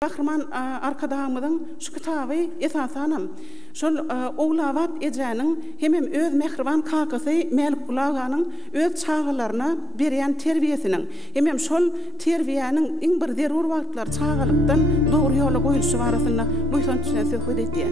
Kahraman arkadağımızın şu kitabı esasanam. Şol oğlavat ecanın hemem öz mehriban kakası Melik Kulağanın öz çağalarına beriyen terbiyesinin hemem şol terbiyenin in bir zerur vaktlar çağalıktan doğru yola koyuluşu varasında bu son söhbet etdi.